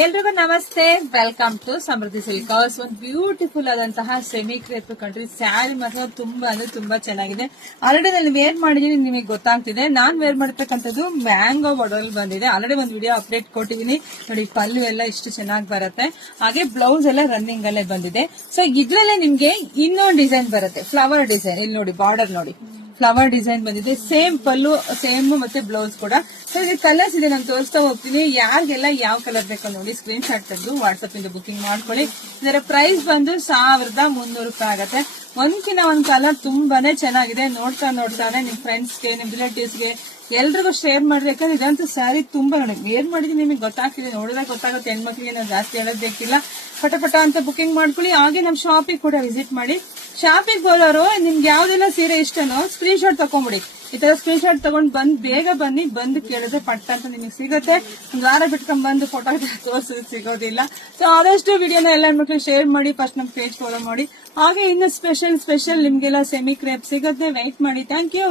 ಎಲ್ರಿಗೂ ನಮಸ್ತೆ, welcome to Samriddhi silk house. ಒಂದು ಬ್ಯೂಟಿಫುಲ್ ಆದಂತಹ ಸೆಮಿ ಕ್ರೇಪ್ ಕಂಟ್ರಿ ಸ್ಯಾರಿ ಮಾತ್ರ ತುಂಬಾ ಅಂದ್ರೆ ತುಂಬಾ ಚೆನ್ನಾಗಿದೆ. ಆಲ್ರೆಡಿ ನಾನು ವೇರ್ ಮಾಡಿದೀನಿ, ನಿಮಗೆ ಗೊತ್ತಾಗ್ತಿದೆ. ನಾನ್ ವೇರ್ ಮಾಡ್ತಕ್ಕಂಥದ್ದು ಮ್ಯಾಂಗೋ ಬಾರ್ಡರ್ ಬಂದಿದೆ. ಆಲ್ರೆಡಿ ಒಂದು ವಿಡಿಯೋ ಅಪ್ಡೇಟ್ ಕೊಟ್ಟಿದ್ದೀನಿ ನೋಡಿ. ಪಲ್ಲು ಎಲ್ಲ ಇಷ್ಟು ಚೆನ್ನಾಗಿ ಬರುತ್ತೆ, ಹಾಗೆ ಬ್ಲೌಸ್ ಎಲ್ಲ ರನ್ನಿಂಗ್ ಅಲ್ಲೇ ಬಂದಿದೆ. ಸೊ ಇದ್ರಲ್ಲೇ ನಿಮ್ಗೆ ಇನ್ನೊಂದು ಡಿಸೈನ್ ಬರುತ್ತೆ, ಫ್ಲವರ್ ಡಿಸೈನ್. ಇಲ್ಲಿ ನೋಡಿ, ಬಾರ್ಡರ್ ನೋಡಿ, ಫ್ಲವರ್ ಡಿಸೈನ್ ಬಂದಿದೆ. ಸೇಮ್ ಪಲ್ಲು ಸೇಮ್ ಮತ್ತೆ ಬ್ಲೌಸ್ ಕೂಡ. ಸೊ ಇದು ಕಲರ್ಸ್ ಇದೆ, ನಾನು ತೋರಿಸ್ತಾ ಹೋಗ್ತೀನಿ. ಯಾರಿಗೆಲ್ಲ ಯಾವ ಕಲರ್ ಬೇಕೋ ನೋಡಿ ಸ್ಕ್ರೀನ್ ಶಾಟ್ ತೆಗೆದು ವಾಟ್ಸ್ಆಪ್ ಇಂದ ಬುಕಿಂಗ್ ಮಾಡ್ಕೊಳ್ಳಿ. ಇದರ ಪ್ರೈಸ್ ಬಂದು 1300 ರೂಪಾಯಿ ಆಗುತ್ತೆ. ಒಂದ್ಕಿನ ಒಂದ್ ಕಲರ್ ತುಂಬಾನೇ ಚೆನ್ನಾಗಿದೆ. ನೋಡ್ತಾನೆ ನಿಮ್ ಫ್ರೆಂಡ್ಸ್ಗೆ, ನಿಮ್ ರಿಲೇಟಿವ್ಸ್ಗೆ ಎಲ್ರಿಗೂ ಶೇರ್ ಮಾಡ್ರಿ. ಯಾಕಂದ್ರೆ ಇದಂತೂ ಸ್ಯಾರಿ ತುಂಬಾ ನೋಡಿ ವೇರ್ ಮಾಡಿದ್ರೆ ನಿಮಗೆ ಗೊತ್ತಾಗ್ತಿದೆ, ನೋಡಿದ್ರೆ ಗೊತ್ತಾಗುತ್ತೆ. ಹೆಣ್ಮಕ್ಳಿಗೆ ನಾವು ಜಾಸ್ತಿ ಹೇಳೋದ್ ಬೇಕಿಲ್ಲ. ಪಟ ಅಂತ ಬುಕಿಂಗ್ ಮಾಡ್ಕೊಳ್ಳಿ. ಹಾಗೆ ನಮ್ ಶಾಪಿಗೆ ಕೂಡ ವಿಸಿಟ್ ಮಾಡಿ. ಶಾಪಿಗೆ ಹೋಗೋರು ನಿಮ್ಗೆ ಯಾವ್ದೆಲ್ಲ ಸೀರೆ ಇಷ್ಟನೋ ಸ್ಕ್ರೀನ್ ಶಾಟ್ ತಗೊಂಡ್ಬಿಡಿ. ಈ ತರ ಸ್ಕ್ರೀನ್ ಶಾಟ್ ತಗೊಂಡ್ ಬೇಗ ಬನ್ನಿ. ಬಂದು ಕೇಳಿದ್ರೆ ಪಟ್ಟ ಅಂತ ನಿಮಗೆ ಸಿಗುತ್ತೆ. ಒಂದ್ ವಾರ ಬಿಟ್ಕೊಂಡ್ ಬಂದು ಫೋಟೋ ತೋರಿಸೋದಕ್ಕೆ ಸಿಗೋದಿಲ್ಲ. ಸೊ ಆದಷ್ಟು ವಿಡಿಯೋನ ಎಲ್ಲ ಮಕ್ಕಳು ಶೇರ್ ಮಾಡಿ. ಫಸ್ಟ್ ನಮ್ ಪೇಜ್ ಫಾಲೋ ಮಾಡಿ. ಹಾಗೆ ಇನ್ನು ಸ್ಪೆಷಲ್ ನಿಮ್ಗೆಲ್ಲ ಸೆಮಿ ಕ್ರೇಪ್ ಸಿಗುತ್ತೆ. ವೆಯ್ಟ್ ಮಾಡಿ. Thank you.